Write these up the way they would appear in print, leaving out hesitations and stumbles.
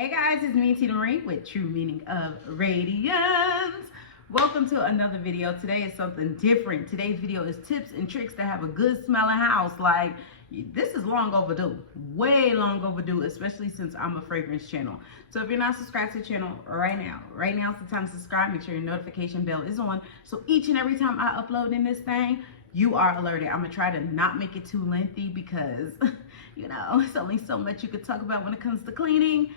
Hey guys, it's me, Tina Marie, with True Meaning of Radiance. Welcome to another video. Today is something different. Today's video is tips and tricks to have a good smelling house. Like, this is long overdue, way long overdue, especially since I'm a fragrance channel. So if you're not subscribed to the channel right now is the time to subscribe. Make sure your notification bell is on, so each and every time I upload in this thing, you are alerted. I'm gonna try to not make it too lengthy because, you know, it's only so much you could talk about when it comes to cleaning.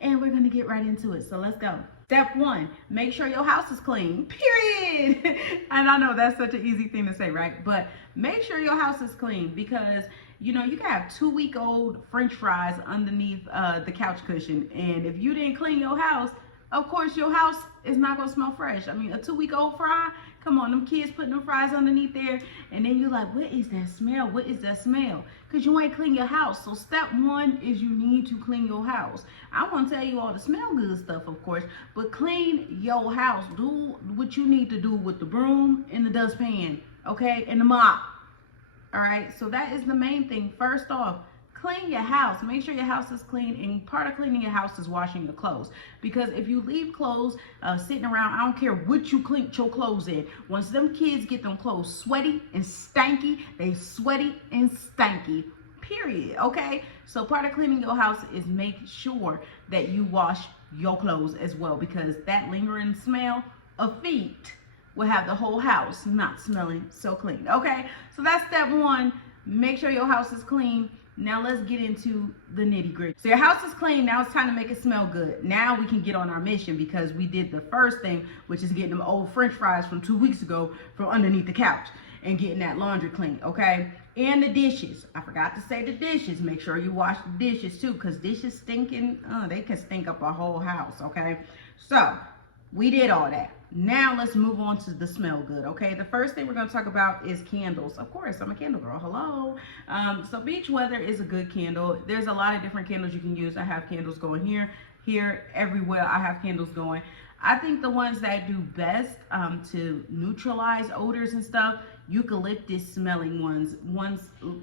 And we're gonna get right into it, so let's go. Step one, make sure your house is clean, period. And I know that's such an easy thing to say, right? But make sure your house is clean because, you know, you can have 2-week-old French fries underneath the couch cushion. And if you didn't clean your house, of course, your house is not gonna smell fresh. I mean, a 2-week-old fry, come on, them kids putting them fries underneath there, and then you're like, what is that smell? What is that smell? Because you ain't clean your house. So step one is you need to clean your house. I won't tell you all the smell good stuff, of course, but clean your house. Do what you need to do with the broom and the dustpan, okay, and the mop. All right, so that is the main thing. First off, clean your house. Make sure your house is clean, and part of cleaning your house is washing your clothes. Because if you leave clothes sitting around, I don't care what you clean your clothes in. Once them kids get them clothes sweaty and stanky, they sweaty and stanky, period, okay? So part of cleaning your house is make sure that you wash your clothes as well, because that lingering smell of feet will have the whole house not smelling so clean, okay? So that's step one. Make sure your house is clean. Now let's get into the nitty gritty. So your house is clean. Now it's time to make it smell good. Now we can get on our mission, because we did the first thing, which is getting them old French fries from 2 weeks ago from underneath the couch and getting that laundry clean, okay? And the dishes. I forgot to say the dishes. Make sure you wash the dishes too, because dishes stinking, they can stink up a whole house, okay? So we did all that. Now let's move on to the smell good, okay? The first thing we're going to talk about is candles. Of course, I'm a candle girl. Hello. So beach weather is a good candle. There's a lot of different candles you can use. I have candles going here, everywhere. I have candles going. I think the ones that do best to neutralize odors and stuff, eucalyptus smelling ones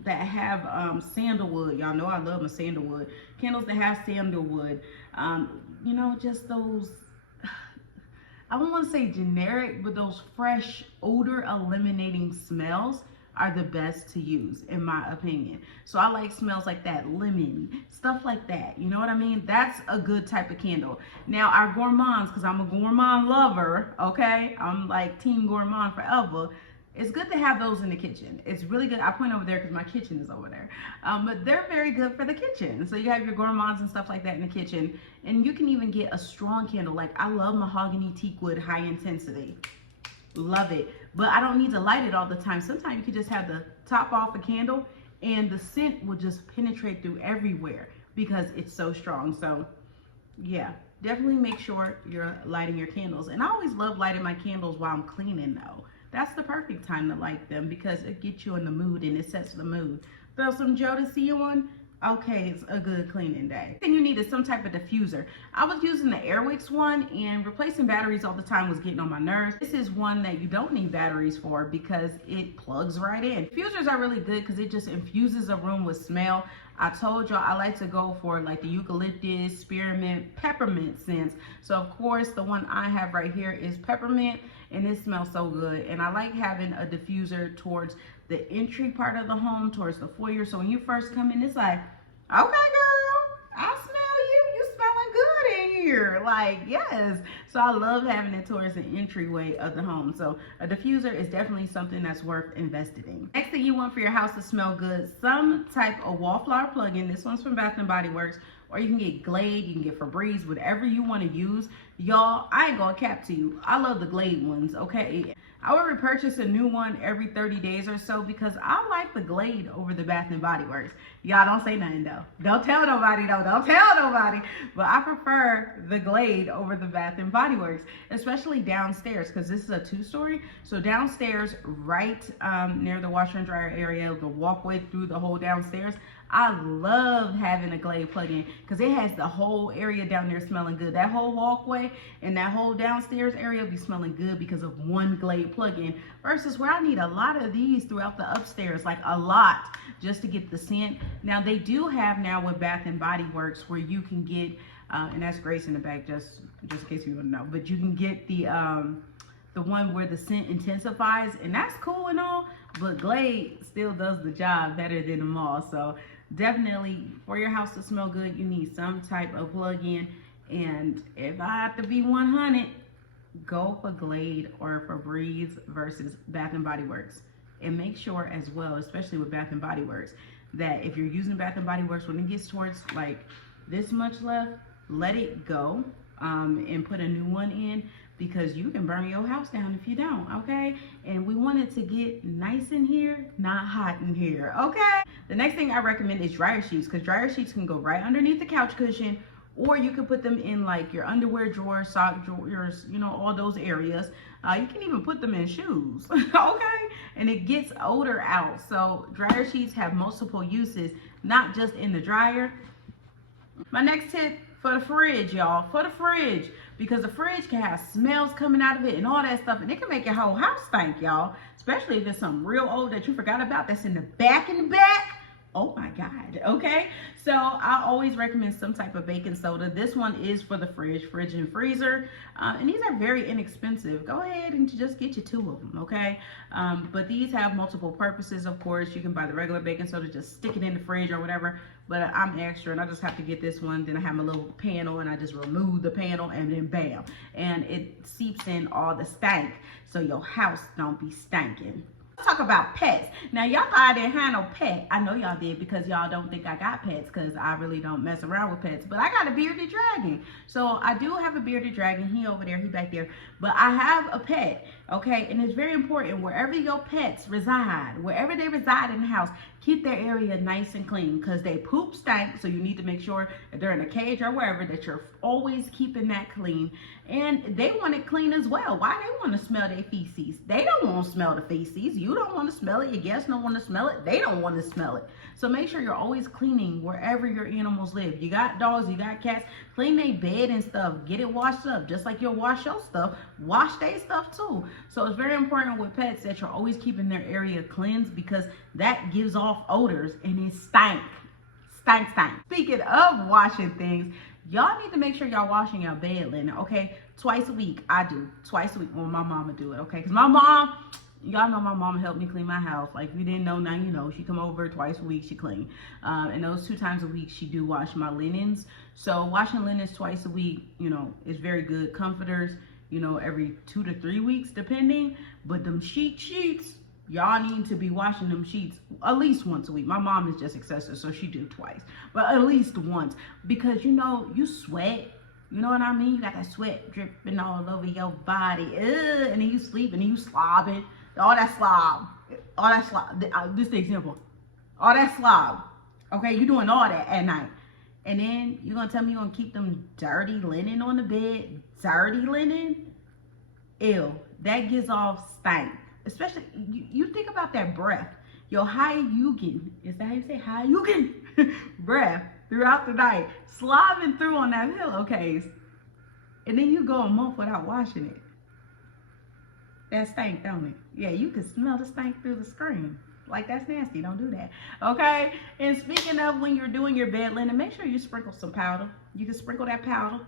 that have sandalwood. Y'all know I love my sandalwood. Candles that have sandalwood. You know, just those, I don't want to say generic, but those fresh odor eliminating smells are the best to use, in my opinion. So I like smells like that, lemon, stuff like that. You know what I mean? That's a good type of candle. Now our gourmands, because I'm a gourmand lover, okay? I'm like team gourmand forever. It's good to have those in the kitchen. It's really good. I point over there because my kitchen is over there. But they're very good for the kitchen. So you have your gourmands and stuff like that in the kitchen. And you can even get a strong candle. Like, I love mahogany teakwood high intensity. Love it. But I don't need to light it all the time. Sometimes you can just have the top off a candle and the scent will just penetrate through everywhere because it's so strong. So yeah, definitely make sure you're lighting your candles. And I always love lighting my candles while I'm cleaning though. That's the perfect time to light them because it gets you in the mood and it sets the mood. Throw some Jodeci on. Okay, it's a good cleaning day. Then you need is some type of diffuser. I was using the Airwicks one, and replacing batteries all the time was getting on my nerves. This is one that you don't need batteries for because it plugs right in. Diffusers are really good because it just infuses a room with smell. I told y'all I like to go for like the eucalyptus, spearmint, peppermint scents. So of course the one I have right here is peppermint, and it smells so good. And I like having a diffuser towards the entry part of the home, towards the foyer. So when you first come in, it's like, okay girl, I smell you smelling good in here. Like, yes. So I love having it towards the entryway of the home. So a diffuser is definitely something that's worth investing in. Next thing you want for your house to smell good, some type of wallflower plug-in. This one's from Bath & Body Works. Or you can get Glade, you can get Febreze, whatever you want to use. Y'all, I ain't gonna cap to you. I love the Glade ones, okay? I would repurchase a new one every 30 days or so because I like the Glade over the Bath & Body Works. Y'all don't say nothing though. Don't tell nobody though. Don't tell nobody. But I prefer the Glade over the Bath & Body Works, especially downstairs because this is a 2-story. So downstairs, right near the washer and dryer area, the walkway through the whole downstairs, I love having a Glade plug-in because it has the whole area down there smelling good. That whole walkway and that whole downstairs area will be smelling good because of one Glade plug-in versus where I need a lot of these throughout the upstairs, like a lot, just to get the scent. Now they do have now with Bath & Body Works where you can get and that's Grace in the back, just in case you don't know. But you can get the one where the scent intensifies, and that's cool and all, but Glade still does the job better than them all. So definitely, for your house to smell good, you need some type of plug-in. And if I have to be 100, go for Glade or for Breeze versus Bath and Body Works. And make sure as well, especially with Bath and Body Works, that if you're using Bath and Body Works, when it gets towards like this much left, let it go and put a new one in, because you can burn your house down if you don't, okay? And we want it to get nice in here, not hot in here, okay? The next thing I recommend is dryer sheets, because dryer sheets can go right underneath the couch cushion, or you can put them in like your underwear drawer, sock drawers, you know, all those areas. You can even put them in shoes, okay? And it gets odor out. So dryer sheets have multiple uses, not just in the dryer. My next tip for the fridge, y'all, for the fridge, because the fridge can have smells coming out of it and all that stuff, and it can make your whole house stink, y'all, especially if it's something real old that you forgot about that's in the back. Oh my God, okay? So I always recommend some type of baking soda. This one is for the fridge and freezer. And these are very inexpensive. Go ahead and just get you 2 of them, okay? But these have multiple purposes, of course. You can buy the regular baking soda, just stick it in the fridge or whatever. But I'm extra and I just have to get this one. Then I have my little panel and I just remove the panel and then bam. And it seeps in all the stank so your house don't be stinking. Let's talk about pets. Now, y'all thought I didn't have no pet. I know y'all did, because y'all don't think I got pets, because I really don't mess around with pets. But I got a bearded dragon. So I do have a bearded dragon. He over there, he back there. But I have a pet, okay? And it's very important, wherever your pets reside, wherever they reside in the house, keep their area nice and clean, because they poop stank. So you need to make sure if they're in a cage or wherever that you're always keeping that clean. And they want it clean as well. Why they want to smell their feces? They don't want to smell the feces. You don't want to smell it. Your guests don't want to smell it. They don't want to smell it. So make sure you're always cleaning wherever your animals live. You got dogs, you got cats, clean their bed and stuff. Get it washed up. Just like you'll wash your stuff, wash their stuff too. So it's very important with pets that you're always keeping their area cleansed, because that gives off odors and it stank. Speaking of washing things, y'all need to make sure y'all washing your bed linen, okay? Twice a week. I do. Twice a week. Well, my mama do it, okay? Because my mom, y'all know my mom helped me clean my house. Like, if you didn't know, now you know. She come over twice a week, she clean. And those 2 times a week, she do wash my linens. So washing linens twice a week, you know, is very good. Comforters, you know, every 2 to 3 weeks, depending. But them sheets, y'all need to be washing them sheets at least once a week. My mom is just excessive, so she do twice, but at least once, because you know, you sweat, you know what I mean? You got that sweat dripping all over your body, and then you sleep, and then you slobbing, all that slob, this is the example, all that slob, okay? You doing all that at night, and then you're gonna tell me you're gonna keep them dirty linen on the bed? Dirty linen? Ew, that gives off stank. Especially, you think about that breath. Your Hayugen, is that how you say Hayugen? Breath throughout the night, slobbing through on that pillowcase. And then you go a month without washing it. That stank, don't it? Yeah, you can smell the stank through the screen. Like, that's nasty. Don't do that. Okay? And speaking of when you're doing your bed linen, make sure you sprinkle some powder. You can sprinkle that powder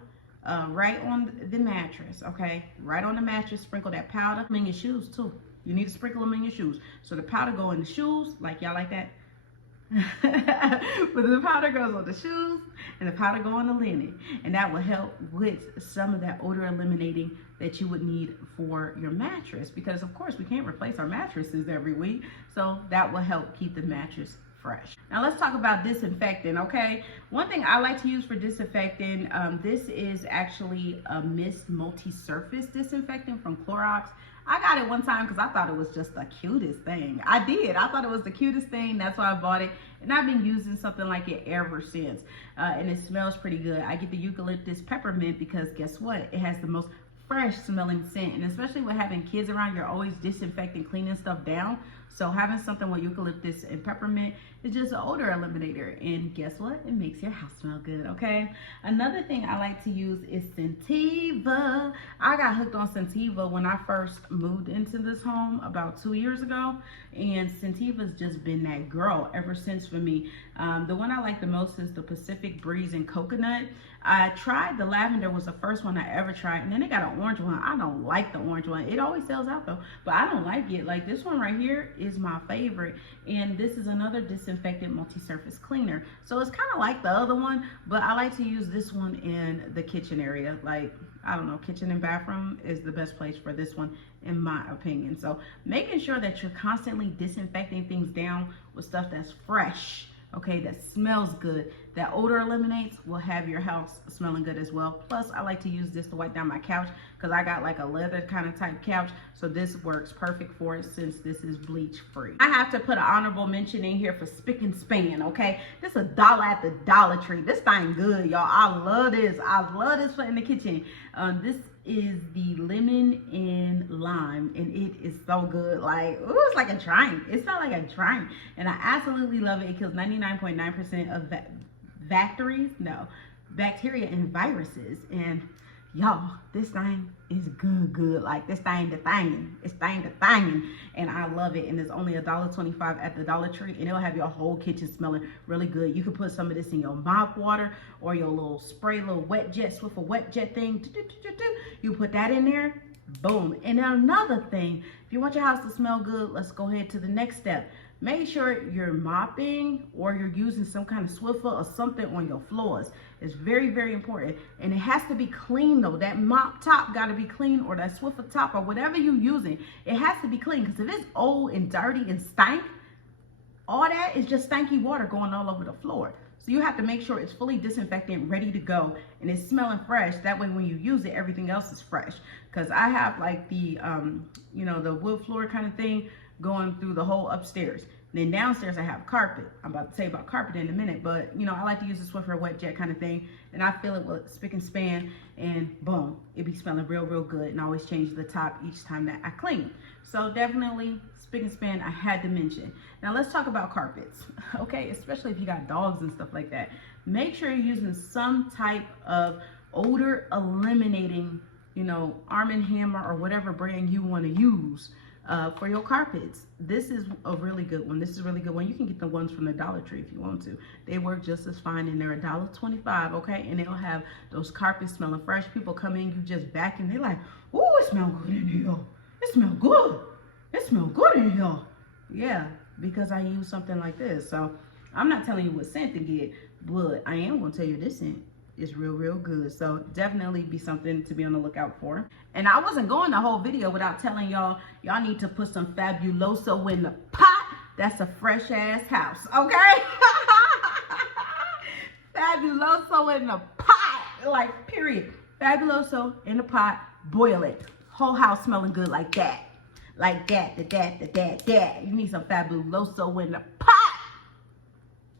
right on the mattress, okay? Right on the mattress, sprinkle that powder. In your shoes, too. You need to sprinkle them in your shoes. So the powder go in the shoes, like y'all like that. But the powder goes on the shoes and the powder go on the linen. And that will help with some of that odor eliminating that you would need for your mattress. Because of course we can't replace our mattresses every week. So that will help keep the mattress fresh. Now let's talk about disinfecting, okay? One thing I like to use for disinfecting, this is actually a mist multi-surface disinfectant from Clorox. I got it one time because I thought it was just the cutest thing. I thought it was the cutest thing. That's why I bought it. And I've been using something like it ever since. And it smells pretty good. I get the eucalyptus peppermint because guess what? It has the most fresh smelling scent. And especially with having kids around, you're always disinfecting, cleaning stuff down. So having something with eucalyptus and peppermint is just an odor eliminator. And guess what? It makes your house smell good, okay? Another thing I like to use is Scentiva. I got hooked on Scentiva when I first moved into this home about 2 years ago. And Scentiva's just been that girl ever since for me. The one I like the most is the Pacific Breeze and Coconut. I tried the lavender, was the first one I ever tried, and then they got an orange one. I don't like the orange one. It always sells out though, but I don't like it. Like this one right here is my favorite, and this is another disinfectant multi-surface cleaner. So it's kind of like the other one, but I like to use this one in the kitchen area. Like, I don't know, kitchen and bathroom is the best place for this one in my opinion. So making sure that you're constantly disinfecting things down with stuff that's fresh, okay, that smells good, that odor eliminates, will have your house smelling good as well. Plus, I like to use this to wipe down my couch because I got like a leather kind of type couch. So this works perfect for it since this is bleach free. I have to put an honorable mention in here for Spick and Span, okay? This is $1 at the Dollar Tree. This thing good, y'all. I love this. I love this for in the kitchen. This is the lemon and lime, and it is so good. Like, ooh, it's like a drink. It smells like a drink, and I absolutely love it. It kills 99.9% of bacteria and viruses. And y'all, this thing is good. Like, this thing the thingin'. It's thing the thingin', and I love it. And it's only $1.25 at the Dollar Tree, and it'll have your whole kitchen smelling really good. You can put some of this in your mop water or your little spray, little wet jet, Swiffer wet jet thing. You put that in there, boom. And then another thing, if you want your house to smell good, let's go ahead to the next step. Make sure you're mopping or you're using some kind of Swiffer or something on your floors. It's very, very important. And it has to be clean though. That mop top got to be clean, or that Swiffer top or whatever you're using. It has to be clean, because if it's old and dirty and stank, all that is just stanky water going all over the floor. So you have to make sure it's fully disinfectant, ready to go, and it's smelling fresh. That way when you use it, everything else is fresh. Because I have like the, you know, the wood floor kind of thing going through the whole upstairs. Then downstairs I have carpet. I'm about to say about carpet in a minute, but you know, I like to use the Swiffer wet jet kind of thing, and I fill it with Spick and Span, and boom, it be smelling real good. And I always change the top each time that I clean. So definitely Spick and Span, I had to mention. Now let's talk about carpets, okay? Especially if you got dogs and stuff like that. Make sure you're using some type of odor eliminating, you know, Arm & Hammer or whatever brand you want to use for your carpets. This is a really good one. This is a really good one. You can get the ones from the Dollar Tree if you want to. They work just as fine, and they're $1.25, okay? And they'll have those carpets smelling fresh. People come in, you just vacuum. They're like, ooh, it smells good in here. It smells good. It smells good in here. Yeah, because I use something like this. So I'm not telling you what scent to get, but I am going to tell you this scent is real good. So definitely be something to be on the lookout for. And I wasn't going the whole video without telling y'all need to put some Fabuloso in the pot. That's a fresh ass house, okay? Fabuloso in the pot, like period. Fabuloso in the pot, boil it. Whole house smelling good like that. Like that. You need some Fabuloso in the pot.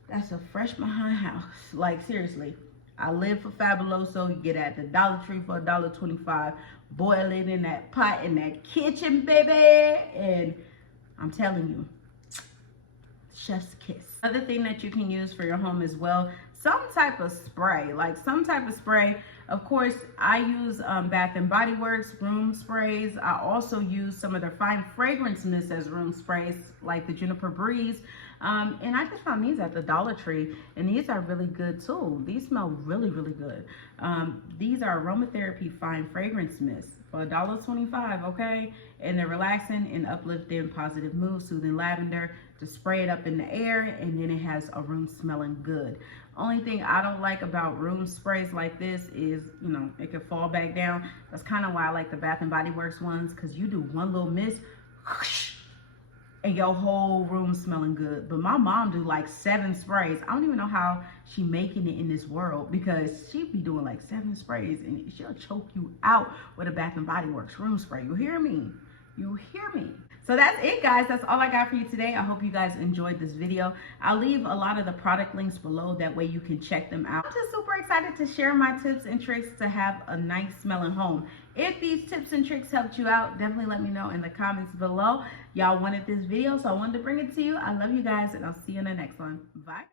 That's a fresh behind house. Like seriously. I live for Fabuloso. You get it at the Dollar Tree for $1.25. Boil it in that pot in that kitchen, baby. And I'm telling you, chef's kiss. Another thing that you can use for your home as well, some type of spray. Like some type of spray. Of course, I use Bath & Body Works room sprays. I also use some of their fine fragrance mist as room sprays, like the Juniper Breeze. And I just found these at the Dollar Tree, and these are really good too. These smell really good. These are aromatherapy fine fragrance mist for $1.25, okay? And they're relaxing and uplifting, positive mood, soothing lavender to spray it up in the air, and then it has a room smelling good. Only thing I don't like about room sprays like this is, you know, it can fall back down. That's kind of why I like the Bath & Body Works ones, because you do one little mist, whoosh, and your whole room smelling good. But my mom do like 7 sprays. I don't even know how she making it in this world, because she be doing like 7 sprays, and she'll choke you out with a Bath & Body Works room spray. You hear me? You hear me? So that's it, guys. That's all I got for you today. I hope you guys enjoyed this video. I'll leave a lot of the product links below. That way you can check them out. I'm just super excited to share my tips and tricks to have a nice smelling home. If these tips and tricks helped you out, definitely let me know in the comments below. Y'all wanted this video, so I wanted to bring it to you. I love you guys, and I'll see you in the next one. Bye.